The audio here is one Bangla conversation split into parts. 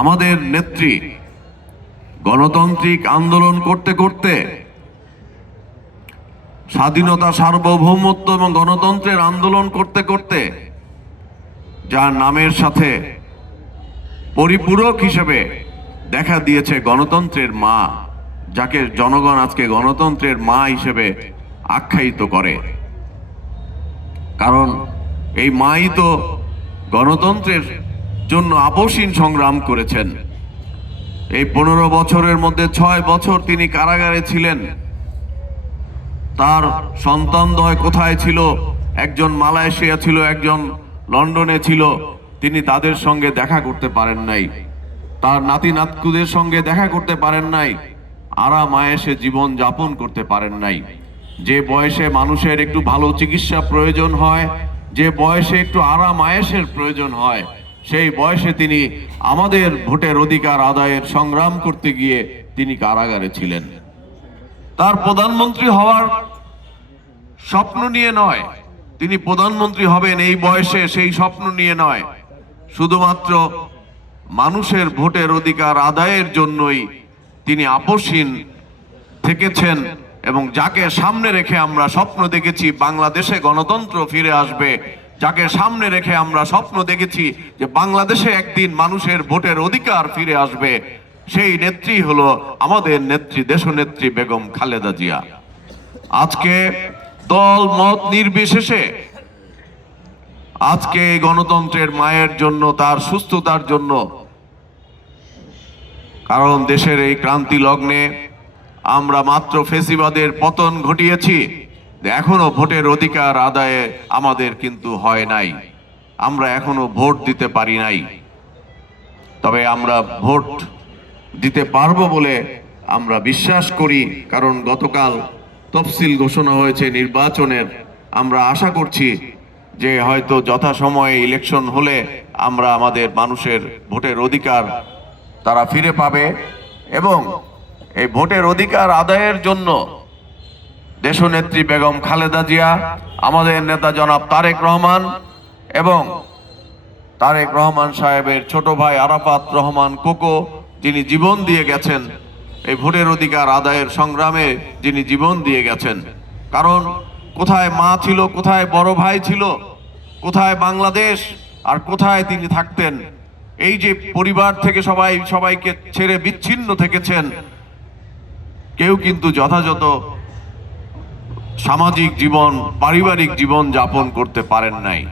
আমাদের নেত্রী গণতান্ত্রিক আন্দোলন করতে করতে স্বাধীনতা, সার্বভৌমত্ব এবং গণতন্ত্রের আন্দোলন করতে করতে যার নামের সাথে পরিপূরক হিসেবে দেখা দিয়েছে গণতন্ত্রের মা, যাকে জনগণ আজকে গণতন্ত্রের মা হিসেবে আখ্যায়িত করে। কারণ এই মাই তো গণতন্ত্রের জন্য আপসীন সংগ্রাম করেছেন। এই পনেরো বছরের মধ্যে ছয় বছর তিনি কারাগারে ছিলেন। তার সন্তানদ্বয় কোথায় ছিল? একজন মালয়েশিয়া ছিল, একজন লন্ডনে ছিল। তিনি তাদের সঙ্গে দেখা করতে পারেন নাই। তার নাতি নাতকুদের সঙ্গে দেখা করতে পারেন নাই। আরাম আয়েসে জীবন যাপন করতে পারেন নাই। যে বয়সে মানুষের একটু ভালো চিকিৎসা প্রয়োজন হয়, যে বয়সে একটু আরাম আয়েসের প্রয়োজন হয় সেই বয়সে তিনি আমাদের ভোটের অধিকার আদায়ের সংগ্রাম করতে গিয়ে তিনি কারাগারে ছিলেন। তার প্রধানমন্ত্রী হওয়ার স্বপ্ন নিয়ে নয়। তিনি প্রধানমন্ত্রী হবেন এই বয়সে সেই স্বপ্ন নিয়ে নয়। শুধুমাত্র মানুষের ভোটের অধিকার আদায়ের জন্যই তিনি আপসীন থেকেছেন এবং যাকে সামনে রেখে আমরা স্বপ্ন দেখেছি, বাংলাদেশে গণতন্ত্র ফিরে আসবে যাকে সামনে রেখে আমরা স্বপ্ন দেখেছি যে বাংলাদেশে একদিন মানুষের ভোটের অধিকার ফিরে আসবে, সেই নেত্রী হলো আমাদের নেত্রী, দেশনেত্রী বেগম খালেদা জিয়া। আজকে দল মত নির্বিশেষে আজকে এই গণতন্ত্রের মায়ের জন্য, তার সুস্থতার জন্য, কারণ দেশের এই ক্রান্তি লগ্নে আমরা মাত্র ফেসিবাদের পতন ঘটিয়েছি। এখনও ভোটের অধিকার আদায়ে আমাদের কিন্তু হয় নাই। আমরা এখনও ভোট দিতে পারি নাই। তবে আমরা ভোট দিতে পারব বলে আমরা বিশ্বাস করি, কারণ গতকাল তফসিল ঘোষণা হয়েছে নির্বাচনের। আমরা আশা করছি যে হয়তো যথাসময়ে ইলেকশন হলে আমরা আমাদের মানুষের ভোটের অধিকার তারা ফিরে পাবে এবং এই ভোটের অধিকার আদায়ের জন্য দেশনেত্রী বেগম খালেদা জিয়া, আমাদের নেতা জনাব তারেক রহমান এবং তারেক রহমান সাহেবের ছোট ভাই আরাফাত রহমান কোকো, যিনি জীবন দিয়ে গেছেন, এই ভোটের অধিকার আদায়ের সংগ্রামে যিনি জীবন দিয়ে গেছেন। কারণ কোথায় মা ছিল, কোথায় বড় ভাই ছিল, কোথায় বাংলাদেশ, আর কোথায় তিনি থাকতেন, এই যে পরিবার থেকে সবাই, সবাইকে ছেড়ে বিচ্ছিন্ন থেকেছেন, কেউ কিন্তু যথাযথ সামাজিক জীবন, পারিবারিক জীবন যাপন করতে পারেন নাই।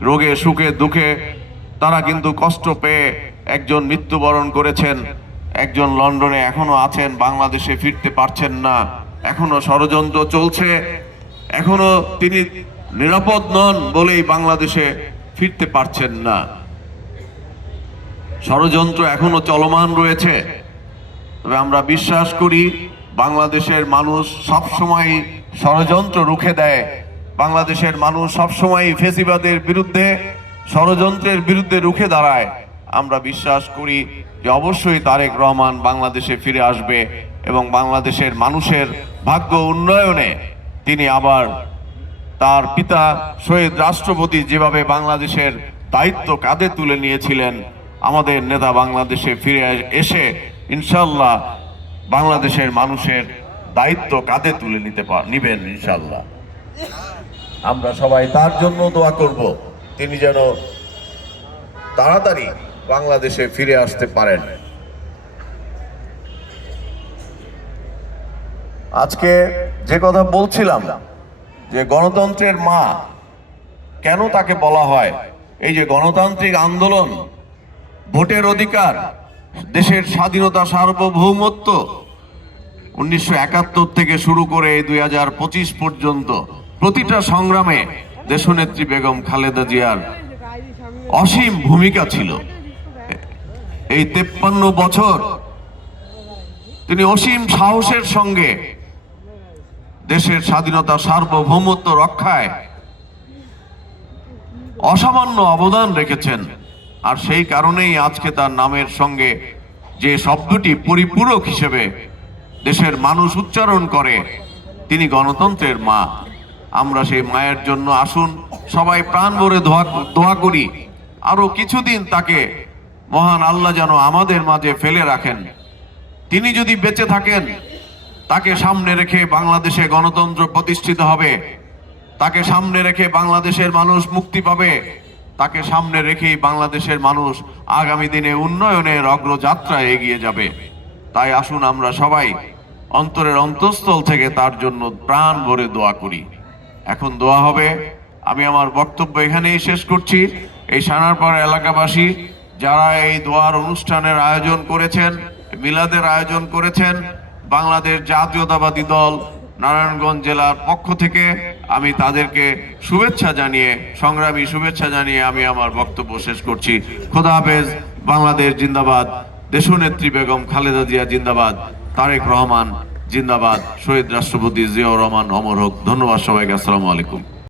রোগে, সুখে, দুঃখে তারা কিন্তু কষ্ট পেয়ে একজন মৃত্যুবরণ করেছেন। একজন লন্ডনে এখনও আছেন, বাংলাদেশে ফিরতে পারছেন না। এখনও ষড়যন্ত্র চলছে। এখনও তিনি নিরাপদ নন বলেই বাংলাদেশে ফিরতে পারছেন না। ষড়যন্ত্র এখনও চলমান রয়েছে। তবে আমরা বিশ্বাস করি, বাংলাদেশের মানুষ সবসময় ষড়যন্ত্র রুখে দেয়। বাংলাদেশের মানুষ সবসময় ফেসিবাদের বিরুদ্ধে, ষড়যন্ত্রের বিরুদ্ধে রুখে দাঁড়ায়। আমরা বিশ্বাস করি যে অবশ্যই তারেক রহমান বাংলাদেশে ফিরে আসবে এবং বাংলাদেশের মানুষের ভাগ্য উন্নয়নে তিনি আবার তার পিতা শহীদ রাষ্ট্রপতি যেভাবে বাংলাদেশের দায়িত্ব কাঁধে তুলে নিয়েছিলেন, আমাদের নেতা বাংলাদেশে ফিরে এসে ইনশাল্লাহ বাংলাদেশের মানুষের দায়িত্ব কাঁধে তুলে নিতে নিবেন ইনশাল্লাহ আমরা সবাই তার জন্য দোয়া করব, তিনি যেন তাড়াতাড়ি বাংলাদেশে ফিরে আসতে পারেন। আজকে যে কথা বলছিলাম, যে গণতন্ত্রের মা, কেন তাকে বলা হয়? এই যে গণতান্ত্রিক আন্দোলন, ভোটের অধিকার, দেশের স্বাধীনতা, সার্বভৌমত্ব উনিশশো একাত্তর থেকে শুরু করে দুই হাজার পঁচিশ পর্যন্ত প্রতিটা সংগ্রামে দেশনেত্রী বেগম খালেদা জিয়ার অসীম ভূমিকা ছিল। এই তেপ্পান্ন বছর তিনি অসীম সাহসের সঙ্গে দেশের স্বাধীনতা সার্বভৌমত্ব রক্ষায় অসামান্য অবদান রেখেছেন। আর সেই কারণেই আজকে তার নামের সঙ্গে যে শব্দটি পরিপূরক হিসেবে দেশের মানুষ উচ্চারণ করে। তিনি গণতন্ত্রের মা। আমরা সেই মায়ের জন্য আসুন, সবাই প্রাণ ভরে দোয়া করি। আরও কিছুদিন তাকে মহান আল্লাহ যেন আমাদের মাঝে ফেলে রাখেন। তিনি যদি বেঁচে থাকেন, তাকে সামনে রেখে বাংলাদেশে গণতন্ত্র প্রতিষ্ঠিত হবে। তাকে সামনে রেখে বাংলাদেশের মানুষ মুক্তি পাবে। তাকে সামনে রেখেই বাংলাদেশের মানুষ আগামী দিনে উন্নয়নের অগ্রযাত্রায় এগিয়ে যাবে। তাই আসুন আমরা সবাই অন্তরের অন্তঃস্থল থেকে তার জন্য প্রাণ ভরে দোয়া করি। এখন দোয়া হবে। আমি আমার বক্তব্য এখানেই শেষ করছি। এই সানারপাড়া এলাকাবাসী, যারা এই দোয়ার অনুষ্ঠানের আয়োজন করেছেন, মিলাদের আয়োজন করেছেন, বাংলাদেশ জাতীয়তাবাদী দল নারায়ণগঞ্জ জেলার পক্ষ থেকে আমি তাদেরকে শুভেচ্ছা জানিয়ে, সংগ্রামী শুভেচ্ছা জানিয়ে আমি আমার বক্তব্য শেষ করছি। খোদা হাফেজ, বাংলাদেশ জিন্দাবাদ। দেশনেত্রী বেগম খালেদা জিয়া জিন্দাবাদ, তারেক রহমান জিন্দাবাদ, শহীদ রাষ্ট্রপতি জিয়াউর রহমান অমর হোক। ধন্যবাদ সবাইকে, আসসালামু আলাইকুম।